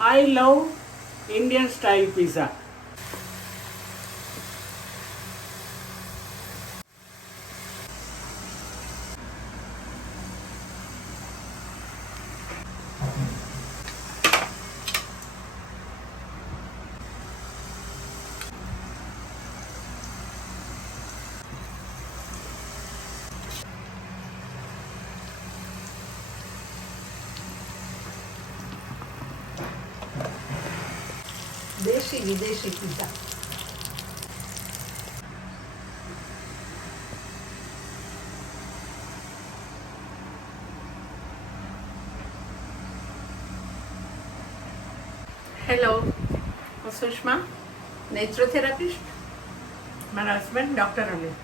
I love Indian style pizza. દેશી વિદેશી pizza. Hello, હું સુષ્મા, નેચરોથેરાપિસ્ટ. મારા હસબન્ડ ડૉક્ટર અનિલ.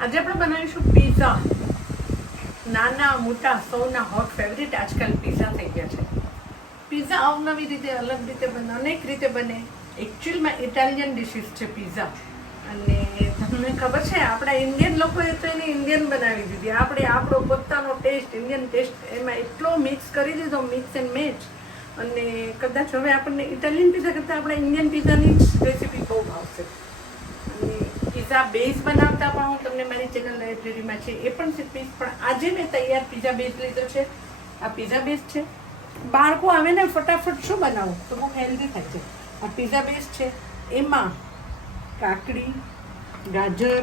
આજે આપણે બનાવીશું પિઝા. નાના મોટા સૌના હોટ ફેવરિટ આજકાલ પિઝા થઈ ગયા છે. પિઝા અવનવી રીતે અલગ રીતે બને, અનેક રીતે બને. એકચ્યુઅલમાં ઇટાલિયન ડિશિસ છે પિઝા. અને તમને ખબર છે આપણા ઇન્ડિયન લોકોએ તો એને ઇન્ડિયન બનાવી દીધી. આપણે આપણો પોતાનો ટેસ્ટ, ઇન્ડિયન ટેસ્ટ એમાં એટલો મિક્સ કરી દીધો, મિક્સ એન્ડ મેચ. અને કદાચ હવે આપણને ઇટાલિયન પિઝા કરતાં આપણા ઇન્ડિયન પિઝાની જ રેસીપી બહુ ભાવશે. અને પિઝા બેઝ બનાવતા પણ હું તમને મારી ચેનલ લાઇબ્રેરીમાં છે એ પણ શીખવીશ. પણ આજે મેં તૈયાર પિઝા બેઝ લીધો છે. આ પિઝા બેઝ છે. બાળકો આવે ને ફટાફટ શું બનાવું તો બહુ હેલ્ધી થાય છે. આ પિઝા બેઝ છે. એમાં કાકડી, ગાજર,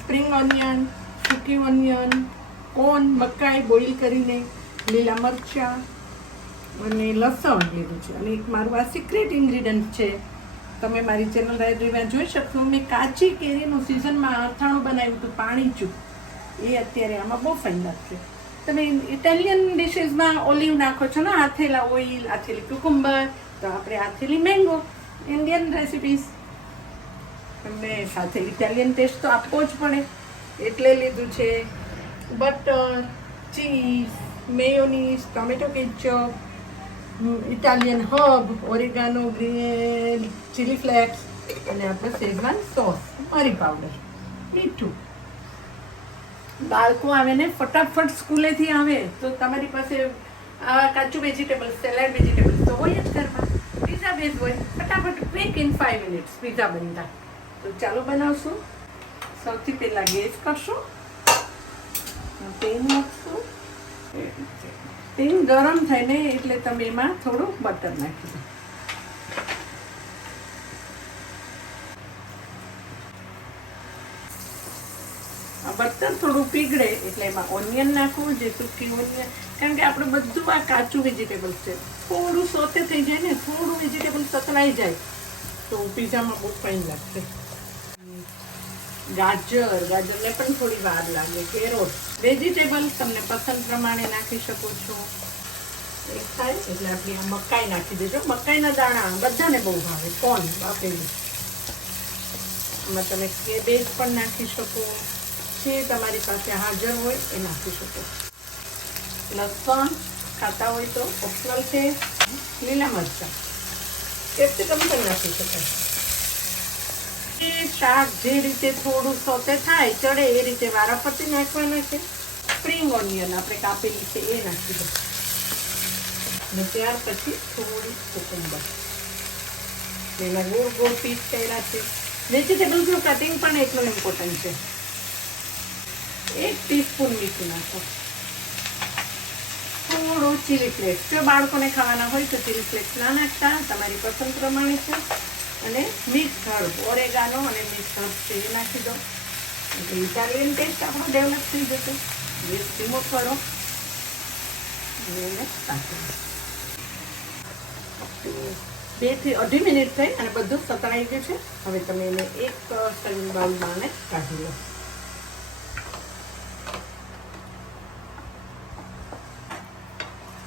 સ્પ્રિંગ ઓનિયન, સૂકી ઓનિયન, કોર્ન, મકાઈ બોઇલ કરીને, લીલા મરચાં અને લસણ લીધું છે. અને એક મારું આ સિક્રેટ ઇન્ગ્રીડિયન્ટ છે, તમે મારી ચેનલ લાઇબ્રેરીમાં જોઈ શકશો. મેં કાચી કેરીનું સિઝનમાં અથાણું બનાવ્યું હતું, પાણીચું. એ અત્યારે આમાં બહુ ફાઇન લાગશે. તમે ઇટાલિયન ડિશિસમાં ઓલિવ નાખો છો ને, આથેલા ઓઇલ, આથેલી કુકુંબર, તો આપણે આથેલી મેંગો. ઇન્ડિયન રેસિપીસ તમને સાથે ઇટાલિયન ટેસ્ટ તો આપવો જ પડે, એટલે લીધું છે. Butter, cheese, mayonnaise, tomato ketchup, Italian herb, oregano, green chilli flakes અને આપણે શેઝવાન સોસ, મરી પાવડર, મીઠું. બાળકો આવે ને ફટાફટ સ્કૂલેથી આવે તો તમારી પાસે કાચું વેજીટેબલ્સ, સેલેડ વેજીટેબલ્સ તો હોય જ ઘરમાં. પિઝા બેઝ હોય, ફટાફટ ક્વિક ઇન 5 મિનિટ્સ પિઝા બનતા. તો ચાલો બનાવશું. સૌથી પહેલાં ગેસ કરશું, તેલ નાખશું. તેલ ગરમ થાય ને એટલે તમે એમાં થોડું બટર નાખી દો. બટર થોડું પીગળે એટલે એમાં ઓનિયન નાખવું, જે સૂકી ઓનિયન, કારણ કે આપણે બધું આ કાચું વેજીટેબલ્સ છે. થોડું સોતે થઈ જાય ને, થોડું વેજીટેબલ સતળાઈ જાય તો પિઝામાં બહુ ફાઇન લાગશે. ગાજરને પણ થોડી વાર લાગે. કેરોટ, વેજીટેબલ તમને પસંદ પ્રમાણે નાખી શકો છો. એ થાય એટલે આપણે આ મકાઈ નાખી દેજો. મકાઈના દાણા બધાને બહુ ભાવે. કોર્ન બાફેલી, આમાં તમે કેબેજ પણ નાખી શકો. જે તમારી પાસે હાજર હોય એ નાખી શકો. લસણ ખાતા હોય તો ઓપ્શનલ છે. લીલા મરચાં, કેપ્સિકમ પણ નાખી શકાય. એ શાક જે રીતે થોડું સોતે થાય, ચડે એ રીતે વારાફરતી નાખવાના છે. સ્પ્રિંગ ઓનિયન આપણે કાપેલી છે એ નાખી દો. અને ત્યાર પછી થોડી કુકુંબર, એના ગોળ ગોળ પીસ કર્યા છે. વેજીટેબલ્સનું કટિંગ પણ એટલું ઇમ્પોર્ટન્ટ છે. 1 ટીસ્પૂન મીઠું નાખો. થોડું ચીલી ફ્લેક્સ, જો બાળકોને ખાવાના હોય તો ચીલી ફ્લેક્સ ના નાખતા, તમારી પસંદ પ્રમાણે છે. અને મિક્સ હર્બ, ઓરેગાનો અને મિક્સ હર્બ છે એ નાખી દો. એટલે ઇટાલિયન ટેસ્ટ આપણો ડેવલપ થઈ જશે. ગેસ ધીમો કરો અને એને નાખી દો. 2 થી 2.5 મિનિટ થઈ અને બધું સતળાઈ ગયું છે. હવે તમે એને એક સર્વિંગ બાઉલમાં કાઢી લો.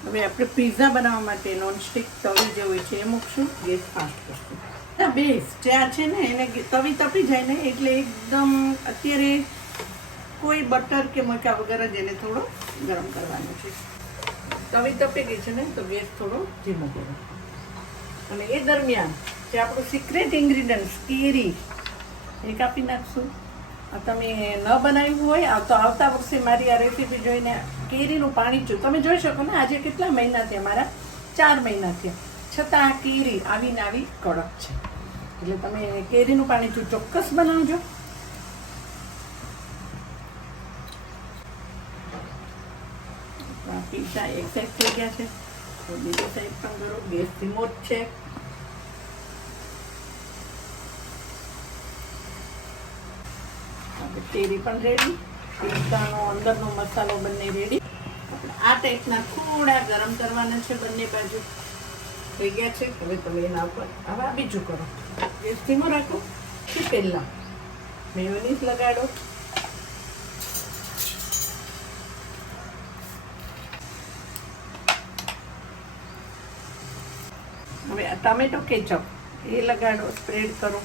હવે આપણે પિઝા બનાવવા માટે નોનસ્ટિક તવી જે હોય છે એ મૂકશું. ગેસ ફાસ્ટ કરશું. બેઝ જે આ છે ને એને તવી તપી જાય ને એટલે એકદમ અત્યારે કોઈ બટર કે મરચાં વગર જ એને થોડો ગરમ કરવાનો છે. તવી તપી ગઈ છે ને તો ગેસ થોડો ધીમો કરો. અને એ દરમિયાન જે આપણું સિક્રેટ ઇન્ગ્રીડિયન્ટ કેરી એ કાપી નાખશું. તમે ન બનાવ્યું હોય તો આવતા વર્ષે મારી આ રેસીપી જોઈને કેરીનું પાણી તમે જોઈ શકો ને. આજે કેટલા મહિનાથી અમારા 4 મહિના થયા, છતાં આ કેરી આવીને આવી કડક છે. એટલે તમે કેરીનું પાણી ચોક્કસ બનાવજો. પીઝા એક સાઈડ થઈ ગયા છે, તો બીજી સાઈડ પણ કરો. ગેસ ધીમો જ છે. કેરી પણ રેડી, પીઝાનો અંદરનો મસાલો બંને રેડી. આ ટાઈપના થોડા ગરમ કરવાના છે, બંને બાજુ થઈ ગયા છે. હવે તમે એના ઉપર હવે બીજું કરો. ગેસ ધીમો રાખો. પહેલા મેયોનીઝ લગાડો. હવે ટમેટો કેચઅપ એ લગાડો, સ્પ્રેડ કરો.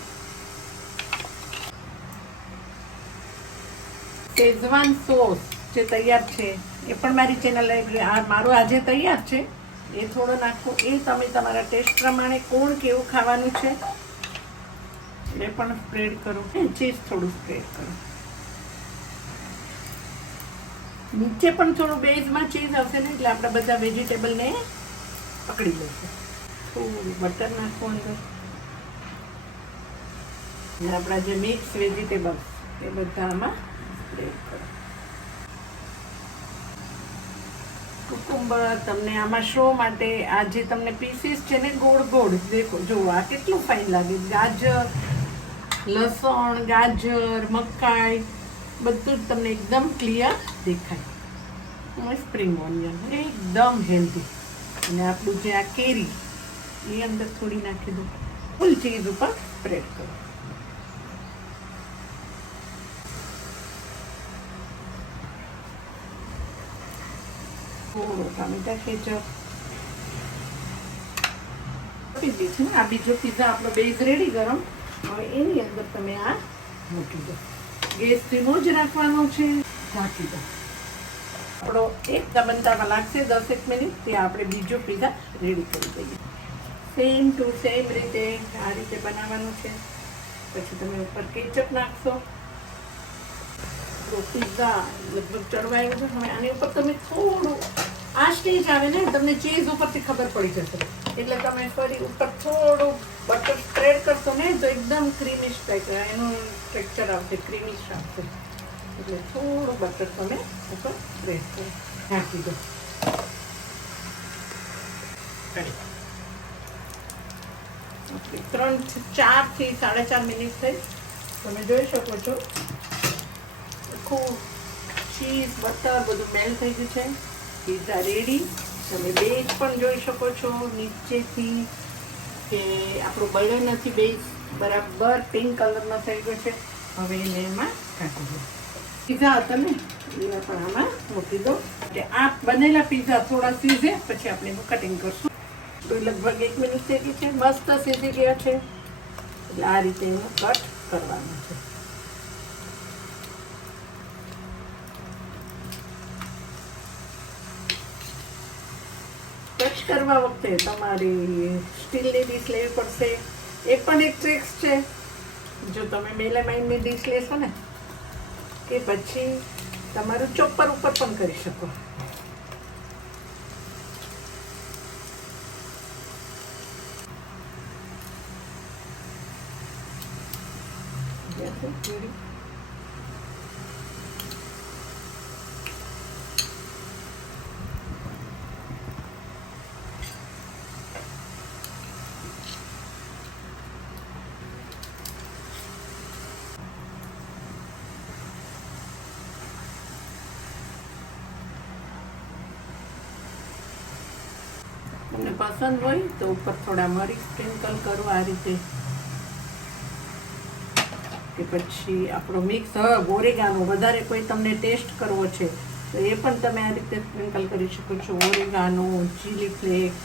શેઝવાન સોસ જે તૈયાર છે એ પણ મારી ચેનલ મારો આજે તૈયાર છે. એ થોડો નાખો. એ તમે તમારા ટેસ્ટ પ્રમાણે કોણ કેવું ખાવાનું છે એ પણ સ્પ્રેડ કરો. ચીઝ થોડું સ્પ્રેડ કરો. નીચે પણ થોડું બેઝમાં ચીઝ આવશે ને, એટલે આપણે બધા વેજીટેબલને પકડી લેશે. થોડું બટર નાખો અંદર. અને આપણા જે મિક્સ વેજીટેબલ્સ એ બધા આમાં સ્પ્રેડ કરો. કુકુંબર તમને આમાં શો માટે આ જે તમને પીસીસ છે ને ગોળ ગોળ દેખો, જો આ કેટલું ફાઇન લાગે. ગાજર, લસણ, ગાજર, મકાઈ બધું જ તમને એકદમ ક્લિયર દેખાય. સ્પ્રિંગ ઓનિયન એકદમ હેલ્ધી. અને આપણું જે આ કેરી એ અંદર થોડી નાખી દો. ફૂલ ચીઝ ઉપર સ્પ્રેડ કરો. ટામેટા કેચઅપ આપી છે. આ બીજો પીઝા આપણો બેઝ રેડી ગરમ. હવે એની અંદર તમે આ મૂકી દો. ગેસ ધીમો જ રાખવાનો છે. ઢાંકી દો. આપણો એક બનતામાં લાગશે 10 મિનિટ. ત્યાં આપણે બીજો પીઝા રેડી કરી દઈએ. સેમ ટુ સેમ રીતે આ રીતે બનાવવાનું છે. પછી તમે ઉપર કેચઅપ નાખશો. પીઝા લગભગ ચડવાયું છે. હવે આની ઉપર તમે થોડું આ સ્ટેજ આવે ને તમને ચીઝ ઉપરથી ખબર પડી જશે. એટલે તમે ફરી ઉપર થોડું બટર સ્પ્રેડ કરશો ને તો એકદમ ક્રીમીશ ટાઈપ એનું ટેક્સચર આવશે, ક્રીમીશ આવશે. એટલે થોડું બટર તમે ઉપર સ્પ્રેડ કરો. નાખી દો. 4 થી 4.5 મિનિટ થઈ. તમે જોઈ શકો છો આખું ચીઝ બટર બધું મેલ્ટ થઈ ગયું છે. Pizza ready. તમે બેઝ પણ જોઈ શકો છો નીચેથી કે આપણું બળે નથી. બેઝ બરાબર પિંક કલરનો થઈ ગયો છે. હવે એને એમાં કાઢી દો. પીઝા હતા ને એને પણ આમાં મૂકી દો. આ બનેલા પીઝા થોડા સીઝે પછી આપણે એનું કટિંગ કરશું. તો લગભગ 1 મિનિટ થઈ ગઈ છે. મસ્ત સીધી ગયા છે. એટલે આ રીતે એનું કટ કરવાનું છે. કટ કરવા વખતે તમારી સ્ટીલની ડીશ લેવી પડશે. એ પણ એક ટ્રિક્સ છે. જો તમે મેલેમાઇનની ડીશ લેશો ને કે પછી તમારું ચોપર ઉપર પણ કરી શકો. તમને પસંદ હોય તો ઉપર થોડા મરી સ્પ્રિંકલ કરો આ રીતે. કે પછી આપણો મિક્સ ઓરેગાનો વધારે કોઈ તમને ટેસ્ટ કરવો છે તો એ પણ તમે આ રીતે સ્પ્રિંકલ કરી શકો છો. ઓરેગાનો, ચીલી ફ્લેક્સ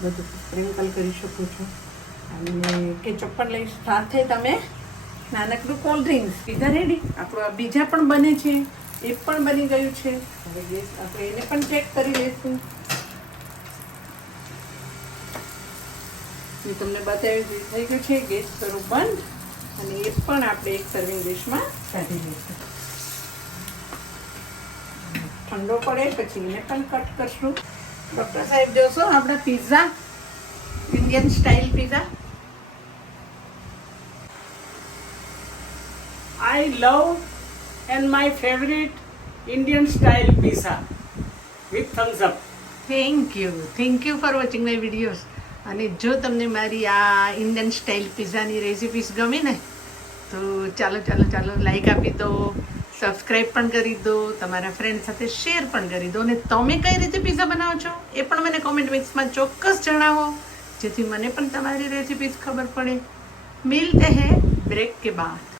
બધું સ્પ્રિંકલ કરી શકો છો. અને કેચઅપ પણ લઈ સાથે તમે નાનકડું કોલ્ડ ડ્રિંક્સ. Pizza ready. આપણું બીજા પણ બને છે, એ પણ બની ગયું છે. હવે ગેસ આપણે એને પણ ચેક કરી લઈશું. તમને બતાવી થઈ ગયું છે. ગેસ કરો બંધ. અને એ પણ આપણે એક સર્વિંગ ડિશમાં કાઢી લઈશું. ઠંડો પડે પછી એને પણ કટ કરશું. ડૉક્ટર સાહેબ જોશો આપણા pizza, Indian style pizza. I love and my favorite Indian style pizza with thumbs up. Thank you for watching my videos. અને જો તમને મારી આ ઇન્ડિયન સ્ટાઇલ પિઝાની રેસિપીસ ગમી ને તો ચાલો લાઈક આપી દો, સબસ્ક્રાઈબ પણ કરી દો, તમારા ફ્રેન્ડ સાથે શેર પણ કરી દો. અને તમે કઈ રીતે પિઝા બનાવો છો એ પણ મને કોમેન્ટ બોક્સમાં ચોક્કસ જણાવો, જેથી મને પણ તમારી રેસિપીસ ખબર પડે. મિલતે હૈ બ્રેક કે બાદ.